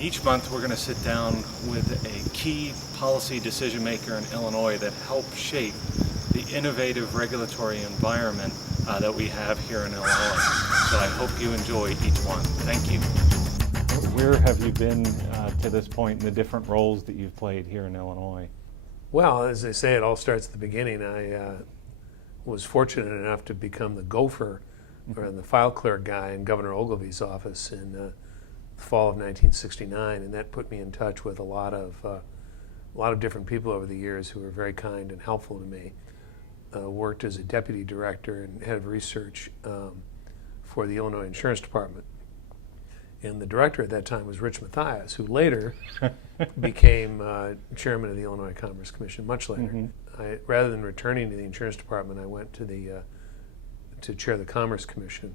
Each month we're going to sit down with a key policy decision maker in Illinois that helps shape the innovative regulatory environment that we have here in Illinois. So I hope you enjoy each one. Thank you. Where have you been to this point in the different roles that you've played here in Illinois? Well, as they say, it all starts at the beginning. I was fortunate enough to become the gopher, or the file clerk guy in Governor Ogilvy's office in the fall of 1969, and that put me in touch with a lot of different people over the years who were very kind and helpful to me. Worked as a deputy director and head of research for the Illinois Insurance Department. And the director at that time was Rich Mathias, who later became chairman of the Illinois Commerce Commission, much later. Mm-hmm. Rather than returning to the Insurance Department, I went to chair the Commerce Commission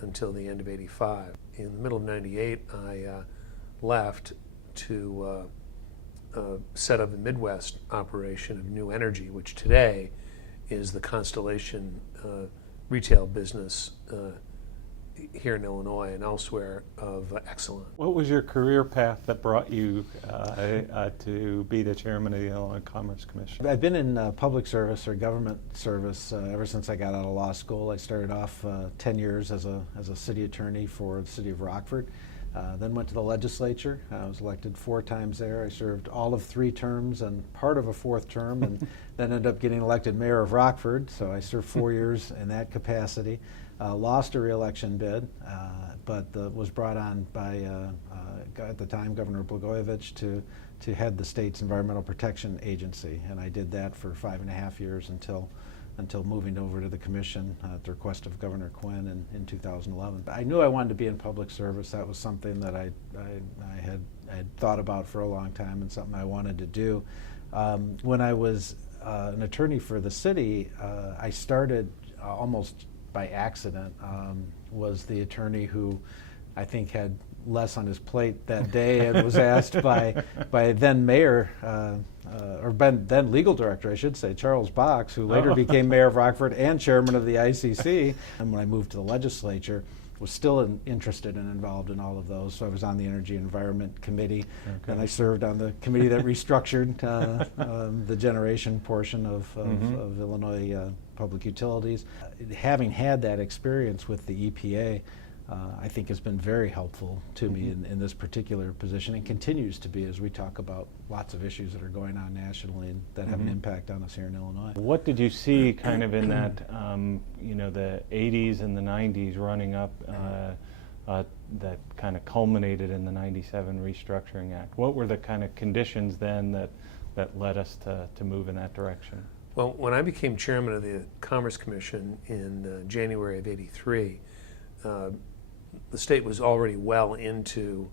until the end of '85. In the middle of '98, I left to set up the Midwest operation of New Energy, which today is the Constellation retail business here in Illinois and elsewhere of Exelon. What was your career path that brought you to be the chairman of the Illinois Commerce Commission? I've been in public service or government service ever since I got out of law school. I started off 10 years as a city attorney for the city of Rockford. Then went to the legislature. I was elected 4 times there. I served all of 3 terms and part of a 4th term, and then ended up getting elected mayor of Rockford. So I served 4 years in that capacity. Lost a re-election bid, but was brought on by, at the time, Governor Blagojevich to head the state's Environmental Protection Agency. And I did that for 5.5 years until moving over to the commission at the request of Governor Quinn in 2011. I knew I wanted to be in public service. That was something that I had thought about for a long time and something I wanted to do. When I was an attorney for the city, I started almost by accident, was the attorney who I think had less on his plate that day and was asked by then mayor, or then legal director, I should say, Charles Box, who later became mayor of Rockford and chairman of the ICC. And when I moved to the legislature, was still interested and involved in all of those. So I was on the Energy and Environment Committee, and I served on the committee that restructured the generation portion of Illinois public utilities. Having had that experience with the EPA, I think has been very helpful to me in this particular position, and continues to be as we talk about lots of issues that are going on nationally and that have an impact on us here in Illinois. What did you see kind of in that, the 80s and the 90s running up that kind of culminated in the 97 Restructuring Act? What were the kind of conditions then that led us to move in that direction? Well, when I became chairman of the Commerce Commission in January of '83, the state was already well into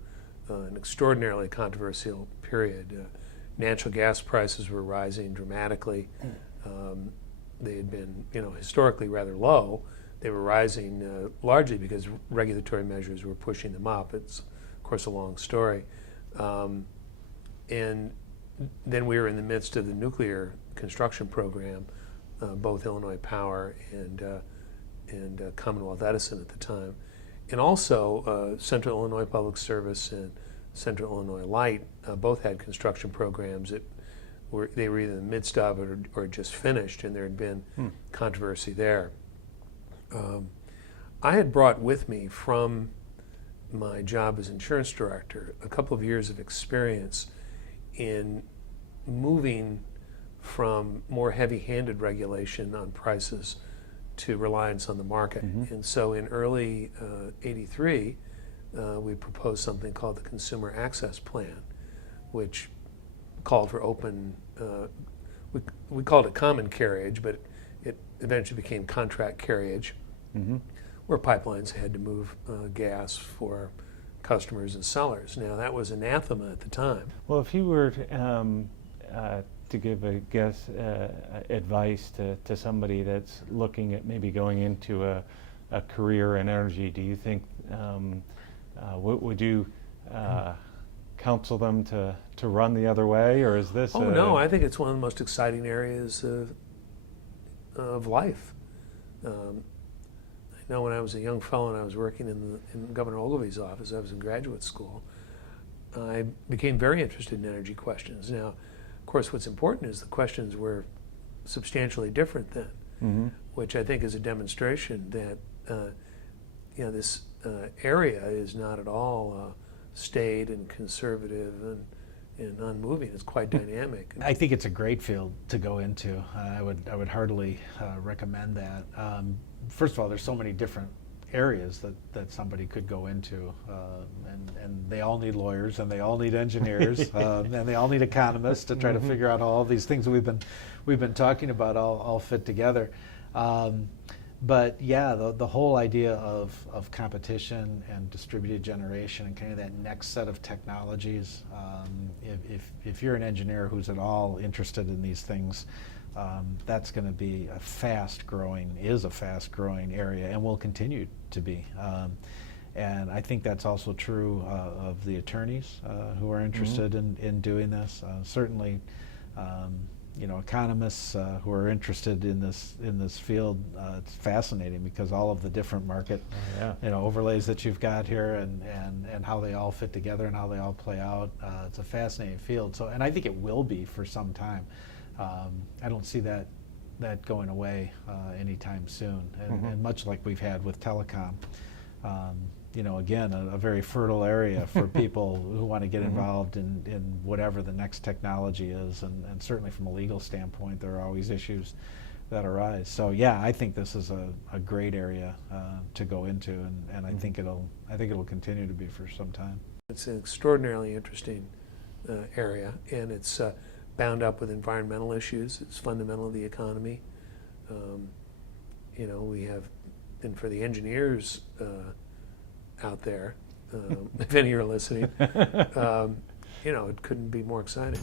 an extraordinarily controversial period. Natural gas prices were rising dramatically. They had been, historically rather low. They were rising largely because regulatory measures were pushing them up. It's, of course, a long story. And then we were in the midst of the nuclear construction program, both Illinois Power and Commonwealth Edison at the time. And also, Central Illinois Public Service and Central Illinois Light both had construction programs that they were either in the midst of it or just finished, and there had been controversy there. I had brought with me from my job as insurance director a couple of years of experience in moving from more heavy-handed regulation on prices to reliance on the market. And so in early '83, we proposed something called the Consumer Access Plan, which called for open, we called it common carriage, but it eventually became contract carriage, where pipelines had to move gas for customers and sellers. Now, that was anathema at the time. Well, if you were to give advice to somebody that's looking at maybe going into a career in energy, do you think, would you counsel them to run the other way, or is this? No, I think it's one of the most exciting areas of life. I know when I was a young fellow and I was working in Governor Ogilvy's office, I was in graduate school, I became very interested in energy questions. Now, of course, what's important is the questions were substantially different then, which I think is a demonstration that this area is not at all staid and conservative and unmoving. It's quite dynamic. I think it's a great field to go into. I would heartily recommend that. First of all, there's so many different areas that somebody could go into, and they all need lawyers, and they all need engineers, and they all need economists to try to figure out how all these things that we've been talking about all fit together. But yeah, the whole idea of competition and distributed generation and kind of that next set of technologies, if you're an engineer who's at all interested in these things, that's going to be a fast growing area and will continue to be. And I think that's also true of the attorneys who are interested in doing this. Certainly, economists who are interested in this field. It's fascinating because all of the different market overlays that you've got here and how they all fit together and how they all play out. It's a fascinating field. So, and I think it will be for some time. I don't see that going away anytime soon. And much like we've had with telecom, again, a very fertile area for people who want to get involved in whatever the next technology is. And certainly from a legal standpoint, there are always issues that arise. So yeah, I think this is a great area to go into, and I think it'll continue to be for some time. It's an extraordinarily interesting area, and it's bound up with environmental issues. It's fundamental to the economy. We have, and for the engineers out there, if any are listening, it couldn't be more exciting.